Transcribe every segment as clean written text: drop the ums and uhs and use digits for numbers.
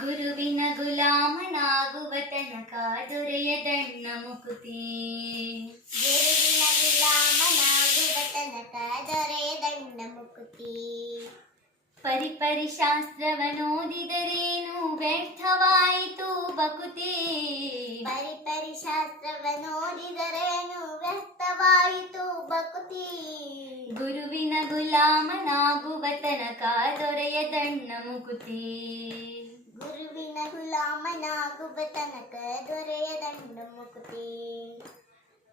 ಗುರುವಿನ ಗುಲಾಮನಾಗುವ ತನಕ ದೊರೆಯದಣ್ಣ ಮುಕುತಿ. ಗುರುವಿನ ಗುಲಾಮನಾಗುವ ತನಕ ದೊರೆಯದಣ್ಣ ಮುಕುತಿ. ಪರಿಪರಿ ಶಾಸ್ತ್ರವನೋದಿದರೇನು ವ್ಯರ್ಥವಾಯಿತು ಬಕುತಿ. ಪರಿಪರಿ ಶಾಸ್ತ್ರವನೋದಿದರೇನು ವ್ಯರ್ಥವಾಯಿತು ಬಕುತಿ. ಗುರುವಿನ ಗುಲಾಮನಾಗುವ ತನಕ ದೊರೆಯದಣ್ಣ ಮುಕುತಿ. ಗುರುವಿನ ಗುಲಾಮನಾಗುವ ತನಕ ದೊರೆಯದಣ್ಣ ಮುಕುತಿ.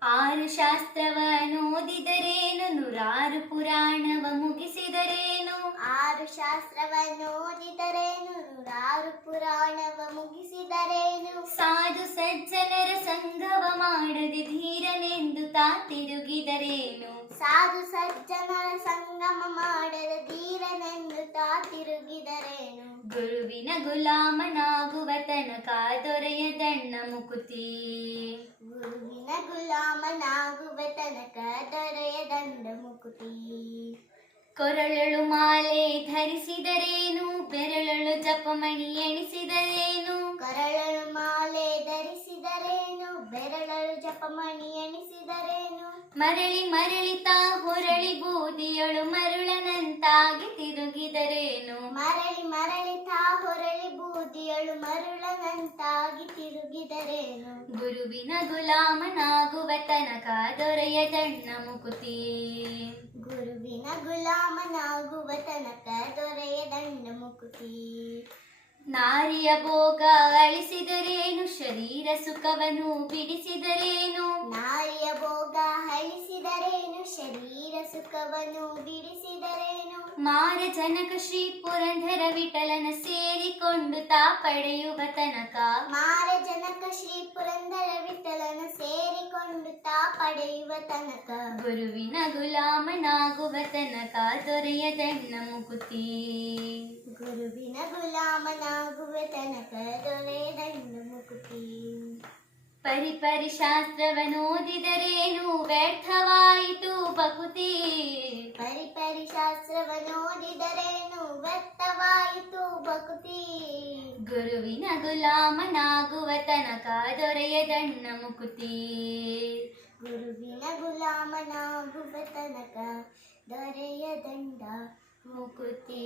ಆರು ಶಾಸ್ತ್ರವನೋದಿದರೇನು ನೂರಾರು ಪುರಾಣವ ಮುಗಿಸಿದರೇನು. ಆರು ಶಾಸ್ತ್ರವನ್ನೋದಿದರೇನು ನೂರಾರು ಪುರಾಣವ ಮುಗಿಸಿದರೇನು. ಸಾಧು ಸಜ್ಜನರ ಸಂಗವ ಮಾಡದೆ ಧೀರನೆಂದು ತಾ ತಿರುಗಿದರೇನು. ಸಾಧು ಸಜ್ಜನರ ಸಂಗಮ ಮಾಡದ ಧೀರನೆಂದು ತಾ ತಿರುಗಿದರೇನು. ಗುರುವಿನ ಗುಲಾಮನಾಗುವ ತನಕ ದೊರೆಯದಣ್ಣ ಮುಕುತಿ. ಗುರುವಿನ ಗುಲಾಮನಾಗುವ ತನಕ ದೊರೆಯದಣ್ಣ ಮುಕುತಿ. ಕೊರಳಳು ಮಾಲೆ ಧರಿಸಿದರೇನು ಬೆರಳಳು ಜಪಮಣಿ ಎಣಿಸಿದರೇನು. ಕೊರಳಳು ಮಾಲೆ ಧರಿಸಿದರೇನು ಬೆರಳಳು ಜಪಮಣಿ ಎಣಿಸಿದರೇನು. ಮರಳಿ ಮರಳಿತಾ ಹೊರಳಿ ಬೂದಿಯಳು ಮರುಳನಂತಾಗಿ ತಿರುಗಿದರೇನು. ಮರಳಿ ಮರಳಿತಾ ಹೊರಳಿ ಬೂದಿಯಳು ಮರುಳನಂತಾಗಿ ತಿರುಗಿದರೇನು. ಗುರುವಿನ ಗುಲಾಮನಾಗುವ ತನಕ ದೊರೆಯದಣ್ಣ ಮುಕುತಿ. ಗುರುವಿನ ಗುಲಾಮನಾಗುವ ತನಕ ದೊರೆಯದಣ್ಣ ಮುಕುತಿ. ನಾರಿಯ ಭೋಗ ಅಳಿಸಿದರೇನು ಶರೀರ ಸುಖವನ್ನು ಬಿಡಿಸಿದರೇನು. ನಾರಿಯ ಭೋಗ ಅಳಿಸಿದರೇನು ಶರೀರ ಸುಖವನ್ನು ಬಿಡಿಸಿದರೇನು. ಮಾರ ಜನಕ ಶ್ರೀ ಪುರಂದರ ವಿಠಲನ ಸೇರಿಕೊಂಡು ತಾ ಪಡೆಯುವ ತನಕ. ಮಾರ ಜನಕ ಶ್ರೀ ಪುರಂದರ ವಿಠಲನ ಸೇರಿಕೊಂಡು ತಾ ಪಡೆಯುವ ತನಕ. ಗುರುವಿನ ಗುಲಾಮನಾಗುವ ತನಕ ದೊರೆಯದಣ್ಣ ಮುಕುತಿ. ಗುರುವಿನ ಗುಲಾಮನಾಗುವ ತನಕ ದೊರೆಯದಣ್ಣ ಮುಕುತಿ. ಪರಿಪರಿ ಶಾಸ್ತ್ರವನೋದಿದರೇನು ವ್ಯರ್ಥವಾಯಿತು ಬಕುತಿ. ಪರಿಪರಿ ಶಾಸ್ತ್ರವನ್ನೋದಿದರೇನು ವ್ಯರ್ಥವಾಯಿತು ಬಕುತಿ. ಗುರುವಿನ ಗುಲಾಮನಾಗುವ ತನಕ ದೊರೆಯದಣ್ಣ ಮುಕುತಿ. ಗುರುವಿನ ಗುಲಾಮನಾಗುವ ತನಕ ದೊರೆಯದಣ್ಣ ಮುಕುತಿ.